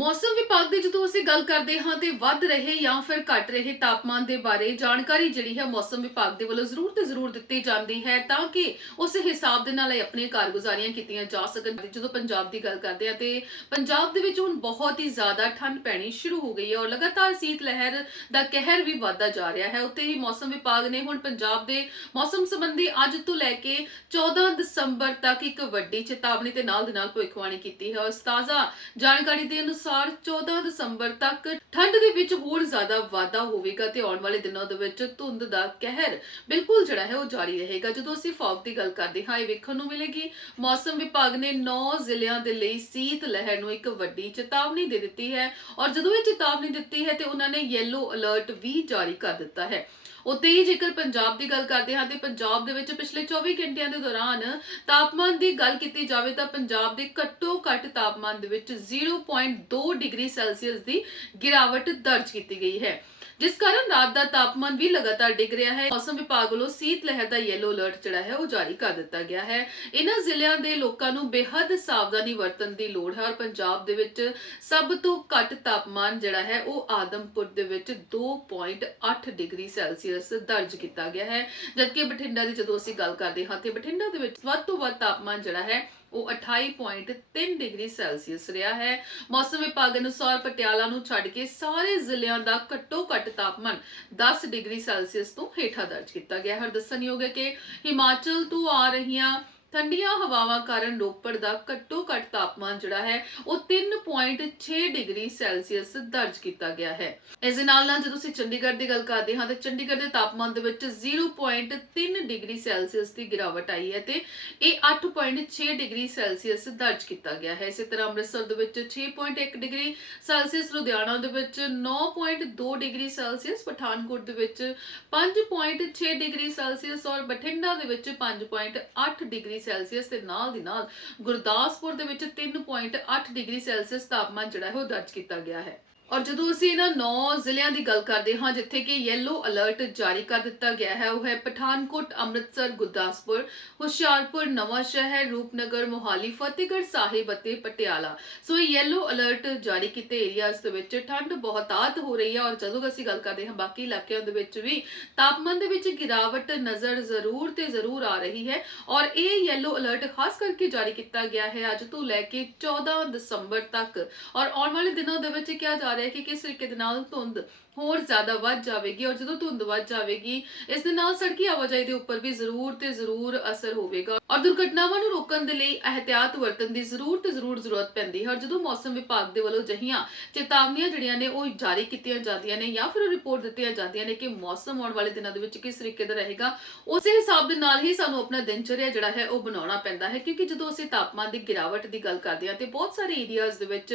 ਮੌਸਮ ਵਿਭਾਗ ਦੀ ਜਦੋਂ ਅਸੀਂ ਗੱਲ ਕਰਦੇ ਹਾਂ ਤੇ ਵੱਧ ਰਹੇ ਜਾਂ ਫਿਰ ਘਟ ਰਹੇ ਤਾਪਮਾਨ ਦੇ ਬਾਰੇ ਜਾਣਕਾਰੀ ਜਿਹੜੀ ਹੈ ਮੌਸਮ ਵਿਭਾਗ ਦੇ ਵੱਲੋਂ ਜ਼ਰੂਰ ਤੇ ਜ਼ਰੂਰ ਦਿੱਤੀ ਜਾਂਦੀ ਹੈ ਤਾਂ ਕਿ ਉਸ ਹਿਸਾਬ ਦੇ ਨਾਲ ਆਪਣੀਆਂ ਕਾਰਗੁਜ਼ਾਰੀਆਂ ਕੀਤੀਆਂ ਜਾ ਸਕਣ। ਜਦੋਂ ਪੰਜਾਬ ਦੀ ਗੱਲ ਕਰਦੇ ਹਾਂ ਤੇ ਪੰਜਾਬ ਦੇ ਵਿੱਚ ਹੁਣ ਬਹੁਤ ਹੀ ਜ਼ਿਆਦਾ ਠੰਡ ਪੈਣੀ ਸ਼ੁਰੂ ਹੋ ਗਈ ਹੈ ਔਰ ਲਗਾਤਾਰ ਸੀਤ ਲਹਿਰ ਦਾ ਕਹਿਰ ਵੀ ਵਧਦਾ ਜਾ ਰਿਹਾ ਹੈ। ਉੱਤੇ ਹੀ ਮੌਸਮ ਵਿਭਾਗ ਨੇ ਹੁਣ ਪੰਜਾਬ ਦੇ ਮੌਸਮ ਸੰਬੰਧੀ ਅੱਜ ਤੋਂ ਲੈ ਕੇ 14 ਦਸੰਬਰ ਤੱਕ ਇੱਕ ਵੱਡੀ ਚੇਤਾਵਨੀ ਤੇ ਨਾਲ ਦੇ ਨਾਲ ਭਵਿੱਖਬਾਣੀ ਕੀਤੀ ਹੈ। ਉਸ ਤਾਜ਼ਾ ਜਾਣਕਾਰੀ ਦੇ ਅਨੁਸਾਰ 14 ਦਸੰਬਰ ਤੱਕ ਠੰਡ ਦੇ ਵਿੱਚ ਹੋਰ ਜ਼ਿਆਦਾ ਵਾਧਾ ਹੋਵੇਗਾ ਤੇ ਆਉਣ ਵਾਲੇ ਦਿਨਾਂ ਦੇ ਵਿੱਚ ਧੁੰਦ ਦਾ ਕਹਿਰ ਬਿਲਕੁਲ ਜਿਹੜਾ ਹੈ ਉਹ ਜਾਰੀ ਰਹੇਗਾ। ਜਦੋਂ ਅਸੀਂ ਫੌਗ ਦੀ ਗੱਲ ਕਰਦੇ ਹਾਂ, ਇਹ ਵੇਖਣ ਨੂੰ ਮਿਲੇਗੀ। ਮੌਸਮ ਵਿਭਾਗ ਨੇ 9 ਜ਼ਿਲ੍ਹਿਆਂ ਦੇ ਲਈ ਸੀਤ ਲਹਿਰ ਨੂੰ ਇੱਕ ਵੱਡੀ ਚੇਤਾਵਨੀ ਦੇ ਦਿੱਤੀ ਹੈ ਔਰ ਜਦੋਂ ਇਹ ਚੇਤਾਵਨੀ ਦਿੱਤੀ ਹੈ ਤੇ ਉਹਨਾਂ ਨੇ ਯੈਲੋ ਅਲਰਟ ਵੀ ਜਾਰੀ ਕਰ ਦਿੱਤਾ ਹੈ। ਉੱਤੇ ਹੀ ਜੇਕਰ ਪੰਜਾਬ ਦੀ ਗੱਲ ਕਰਦੇ ਹਾਂ ਤੇ ਪੰਜਾਬ ਦੇ ਵਿੱਚ ਪਿਛਲੇ 24 ਘੰਟਿਆਂ ਦੇ ਦੌਰਾਨ ਤਾਪਮਾਨ ਦੀ ਗੱਲ ਕੀਤੀ ਜਾਵੇ ਤਾਂ ਪੰਜਾਬ ਦੇ ਘੱਟੋ ਘੱਟ ਤਾਪਮਾਨ ਦੇ ਵਿੱਚ 0.2 ਡਿਗਰੀ ਸੈਲਸੀਅਸ ਦੀ ਗਿਰਾਵਟ ਦਰਜ ਕੀਤੀ ਗਈ ਹੈ। ਜਿਸ ਕਾਰਨ ਰਾਤ ਦਾ ਤਾਪਮਾਨ ਵੀ ਲਗਾਤਾਰ ਡਿੱਗ ਰਿਹਾ ਹੈ। ਮੌਸਮ ਵਿਭਾਗ ਵੱਲੋਂ ਸੀਤ ਲਹਿਰ ਦਾ ਯੈਲੋ ਅਲਰਟ ਜਿਹੜਾ ਹੈ ਉਹ ਜਾਰੀ ਕਰ ਦਿੱਤਾ ਗਿਆ ਹੈ। ਇਹਨਾਂ ਜ਼ਿਲ੍ਹਿਆਂ ਦੇ ਲੋਕਾਂ ਨੂੰ ਬੇਹੱਦ ਸਾਵਧਾਨੀ ਵਰਤਣ ਦੀ ਲੋੜ ਹੈ ਔਰ ਪੰਜਾਬ ਦੇ ਵਿੱਚ ਸਭ ਤੋਂ ਘੱਟ ਤਾਪਮਾਨ ਜਿਹੜਾ ਹੈ ਉਹ ਆਦਮਪੁਰ ਦੇ ਵਿੱਚ 2.8 ਡਿਗਰੀ ਸੈਲਸੀਅਸ ਦਰਜ ਕੀਤਾ ਗਿਆ ਹੈ। ਜਦਕਿ ਬਠਿੰਡਾ ਦੀ ਜਦੋਂ ਅਸੀਂ ਗੱਲ ਕਰਦੇ ਹਾਂ ਤੇ ਬਠਿੰਡਾ ਦੇ ਵਿੱਚ ਵੱਧ ਤੋਂ ਵੱਧ ਤਾਪਮਾਨ ਜਿਹੜਾ ਹੈ ਉਹ 28.3 ਡਿਗਰੀ ਸੈਲਸੀਅਸ ਰਿਹਾ ਹੈ। ਮੌਸਮ ਵਿਭਾਗ ਅਨੁਸਾਰ ਪਟਿਆਲਾ ਨੂੰ ਛੱਡ ਕੇ ਸਾਰੇ ਜ਼ਿਲ੍ਹਿਆਂ ਦਾ ਘੱਟੋ ਘੱਟ ਤਾਪਮਾਨ 10 ਡਿਗਰੀ ਸੈਲਸੀਅਸ ਤੋਂ ਹੇਠਾਂ ਦਰਜ ਕੀਤਾ ਗਿਆ ਹੈ। ਦੱਸਣਯੋਗ ਹੈ ਕਿ ਹਿਮਾਚਲ ਤੋਂ ਆ ਰਹੀਆਂ ਠੰਡੀਆਂ ਹਵਾਵਾਂ ਕਾਰਨ ਰੋਪੜ ਦਾ ਘੱਟੋ ਘੱਟ ਤਾਪਮਾਨ ਜਿਹੜਾ ਹੈ, ਉਹ 3.6 ਡਿਗਰੀ ਸੈਲਸੀਅਸ ਦਰਜ ਕੀਤਾ ਗਿਆ ਹੈ। ਇਸ ਦੇ ਨਾਲ ਨਾਲ ਜਦੋਂ ਅਸੀਂ ਚੰਡੀਗੜ੍ਹ ਦੀ ਗੱਲ ਕਰਦੇ ਹਾਂ, ਤਾਂ ਚੰਡੀਗੜ੍ਹ ਦੇ ਤਾਪਮਾਨ ਦੇ ਵਿੱਚ 0.3 ਡਿਗਰੀ ਸੈਲਸੀਅਸ ਦੀ ਗਿਰਾਵਟ ਆਈ ਹੈ ਤੇ ਇਹ 8.6 ਡਿਗਰੀ ਸੈਲਸੀਅਸ ਦਰਜ ਕੀਤਾ ਗਿਆ ਹੈ। ਇਸੇ ਤਰ੍ਹਾਂ ਅੰਮ੍ਰਿਤਸਰ ਦੇ ਵਿੱਚ 6.1 ਡਿਗਰੀ ਸੈਲਸੀਅਸ, ਲੁਧਿਆਣਾ ਦੇ ਵਿੱਚ 9.2 ਡਿਗਰੀ ਸੈਲਸੀਅਸ, ਪਠਾਨਕੋਟ ਦੇ ਵਿੱਚ 5.6 ਡਿਗਰੀ ਸੈਲਸੀਅਸ ਔਰ ਬਠਿੰਡਾ ਦੇ ਵਿੱਚ 5.8 ਡਿਗਰੀ ਸੈਲਸੀਅਸ ਤੇ ਨਾਲ ਦੀ ਨਾਲ ਗੁਰਦਾਸਪੁਰ ਦੇ ਵਿੱਚ 3.8 ਡਿਗਰੀ ਸੈਲਸੀਅਸ ਤਾਪਮਾਨ ਜਿਹੜਾ ਹੈ ਉਹ ਦਰਜ ਕੀਤਾ ਗਿਆ ਹੈ। ਔਰ ਜਦੋਂ ਅਸੀਂ ਇਹਨਾਂ 9 ਜ਼ਿਲ੍ਹਿਆਂ ਦੀ ਗੱਲ ਕਰਦੇ ਹਾਂ, ਜਿੱਥੇ ਕਿ ਯੈਲੋ ਅਲਰਟ ਜਾਰੀ ਕਰ ਦਿੱਤਾ ਗਿਆ ਹੈ, ਉਹ ਹੈ ਪਠਾਨਕੋਟ, ਅੰਮ੍ਰਿਤਸਰ, ਗੁਰਦਾਸਪੁਰ, ਹੁਸ਼ਿਆਰਪੁਰ ਨਵਾਂ ਸ਼ਹਿਰ ਰੂਪਨਗਰ, ਮੋਹਾਲੀ, ਫਤਿਹਗੜ੍ਹ ਸਾਹਿਬ ਅਤੇ ਪਟਿਆਲਾ। ਸੋ ਇਹ ਯੈਲੋ ਅਲਰਟ ਜਾਰੀ ਕੀਤੇ ਏਰੀਆਜ਼ ਦੇ ਵਿੱਚ ਠੰਡ ਬਹੁਤਾਤ ਹੋ ਰਹੀ ਹੈ ਔਰ ਜਦੋਂ ਅਸੀਂ ਗੱਲ ਕਰਦੇ ਹਾਂ ਬਾਕੀ ਇਲਾਕਿਆਂ ਦੇ ਵਿੱਚ ਵੀ, ਤਾਪਮਾਨ ਦੇ ਵਿੱਚ ਗਿਰਾਵਟ ਨਜ਼ਰ ਜ਼ਰੂਰ ਤੇ ਜ਼ਰੂਰ ਆ ਰਹੀ ਹੈ ਔਰ ਇਹ ਯੈਲੋ ਅਲਰਟ ਖਾਸ ਕਰਕੇ ਜਾਰੀ ਕੀਤਾ ਗਿਆ ਹੈ ਅੱਜ ਤੋਂ ਲੈ ਕੇ 14 ਦਸੰਬਰ ਤੱਕ। ਔਰ ਆਉਣ ਵਾਲੇ ਦਿਨਾਂ ਦੇ ਵਿੱਚ ਕਿਹਾ ਜਾ ਰਿਹਾ ਹੈ ਕਿ ਕਿਸ ਤਰੀਕੇ ਦੇ ਨਾਲ ਧੁੰਦ ਹੋਰ ਜ਼ਿਆਦਾ ਵੱਧ ਜਾਵੇਗੀ ਔਰ ਜਦੋਂ ਧੁੰਦ ਵੱਧ ਜਾਵੇਗੀ, ਇਸ ਦੇ ਨਾਲ ਸੜਕੀ ਆਵਾਜਾਈ ਦੇ ਉੱਪਰ ਵੀ ਜ਼ਰੂਰ ਤੇ ਜ਼ਰੂਰ ਅਸਰ ਹੋਵੇਗਾ ਔਰ ਦੁਰਘਟਨਾਵਾਂ ਨੂੰ ਰੋਕਣ ਦੇ ਲਈ ਅਹਤਿਆਤ ਵਰਤਣ ਦੀ ਜ਼ਰੂਰ ਤੇ ਜ਼ਰੂਰ ਜ਼ਰੂਰਤ ਪੈਂਦੀ ਹੈ ਔਰ ਜਦੋਂ ਮੌਸਮ ਵਿਭਾਗ ਦੇ ਵੱਲੋਂ ਜਹੀਆਂ ਚੇਤਾਵਨੀਆਂ ਜਿਹੜੀਆਂ ਨੇ ਉਹ ਜਾਰੀ ਕੀਤੀਆਂ ਜਾਂਦੀਆਂ ਨੇ ਜਾਂ ਫਿਰ ਰਿਪੋਰਟ ਦਿੱਤੀਆਂ ਜਾਂਦੀਆਂ ਨੇ ਕਿ ਮੌਸਮ ਆਉਣ ਵਾਲੇ ਦਿਨਾਂ ਦੇ ਵਿੱਚ ਕਿਸ ਤਰੀਕੇ ਦਾ ਰਹੇਗਾ, ਉਸੇ ਹਿਸਾਬ ਦੇ ਨਾਲ ਹੀ ਸਾਨੂੰ ਆਪਣਾ ਦਿਨਚਰਿਆ ਜਿਹੜਾ ਹੈ ਉਹ ਬਣਾਉਣਾ ਪੈਂਦਾ ਹੈ ਕਿਉਂਕਿ ਜਦੋਂ ਅਸੀਂ ਤਾਪਮਾਨ ਦੀ ਗਿਰਾਵਟ ਦੀ ਗੱਲ ਕਰਦੇ ਹਾਂ ਤੇ ਬਹੁਤ ਸਾਰੇ ਏਰੀਆਜ਼ ਦੇ ਵਿੱਚ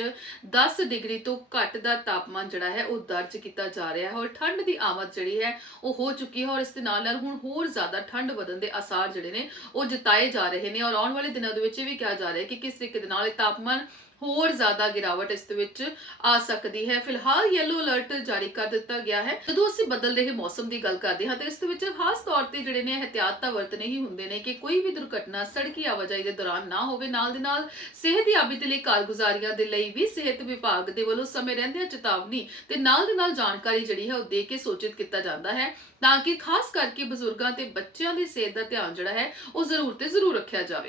10 ਡਿਗਰੀ ਤੋਂ ਘੱਟ ਦਾ ਤਾਪਮਾਨ ਜਿਹੜਾ ਹੈ ਉਹ ਦਰਜ ਕੀਤਾ ਜਾ ਰਿਹਾ ਹੈ ਔਰ ਠੰਡ ਦੀ ਆਮਦ ਜਿਹੜੀ ਹੈ ਉਹ ਹੋ ਚੁੱਕੀ ਹੈ ਔਰ ਇਸ ਦੇ ਨਾਲ ਨਾਲ ਹੁਣ ਹੋਰ ਜ਼ਿਆਦਾ ਠੰਡ ਵਧਣ ਦੇ ਆਸਾਰ ਜਿਹੜੇ ਨੇ ਉਹ ਜਤਾਏ ਜਾ ਰਹੇ ਨੇ ਔਰ ਆਉਣ ਵਾਲੇ ਦਿਨਾਂ ਦੇ ਵਿੱਚ ਇਹ ਵੀ ਕਿਹਾ ਜਾ ਰਿਹਾ ਹੈ ਕਿ ਕਿਸ ਤਰੀਕੇ ਦੇ ਨਾਲ ਇਹ ਤਾਪਮਾਨ ਹੋਰ ਜ਼ਿਆਦਾ ਗਿਰਾਵਟ ਇਸ ਦੇ ਵਿੱਚ ਆ ਸਕਦੀ ਹੈ। ਫਿਲਹਾਲ ਯੈਲੋ ਅਲਰਟ ਜਾਰੀ ਕਰ ਦਿੱਤਾ ਗਿਆ ਹੈ। ਜਦੋਂ ਅਸੀਂ ਬਦਲ ਰਹੇ ਮੌਸਮ ਦੀ ਗੱਲ ਕਰਦੇ ਹਾਂ, ਤਾਂ ਇਸ ਦੇ ਵਿੱਚ ਖਾਸ ਤੌਰ ਤੇ ਜਿਹੜੇ ਨੇ ਇਹਤਿਆਤ ਤਾਂ ਵਰਤਨੇ ਹੀ ਹੁੰਦੇ ਨੇ ਕਿ ਕੋਈ ਵੀ ਦੁਰਘਟਨਾ, ਸੜਕੀ ਆਵਾਜਾਈ ਦੇ ਦੌਰਾਨ ਨਾ ਹੋਵੇ। ਨਾਲ ਦੇ ਨਾਲ ਸਿਹਤਯਾਬੀ ਦੇ ਲਈ ਕਾਰਗੁਜ਼ਾਰੀਆਂ ਦੇ ਲਈ ਵੀ ਸਿਹਤ ਵਿਭਾਗ ਦੇ ਵੱਲੋਂ ਸਮੇਂ ਰਹਿੰਦਿਆਂ ਚੇਤਾਵਨੀ ਤੇ ਨਾਲ ਦੇ ਨਾਲ ਜਾਣਕਾਰੀ ਜਿਹੜੀ ਹੈ ਉਹ ਦੇ ਕੇ ਸੂਚਿਤ ਕੀਤਾ ਜਾਂਦਾ ਹੈ। ਤਾਂ ਕਿ ਖਾਸ ਕਰਕੇ ਬਜ਼ੁਰਗਾਂ ਤੇ ਬੱਚਿਆਂ ਦੀ ਸਿਹਤ ਦਾ ਧਿਆਨ ਜਿਹੜਾ ਹੈ, ਉਹ ਜ਼ਰੂਰ ਤੇ ਜ਼ਰੂਰ ਰੱਖਿਆ ਜਾਵੇ।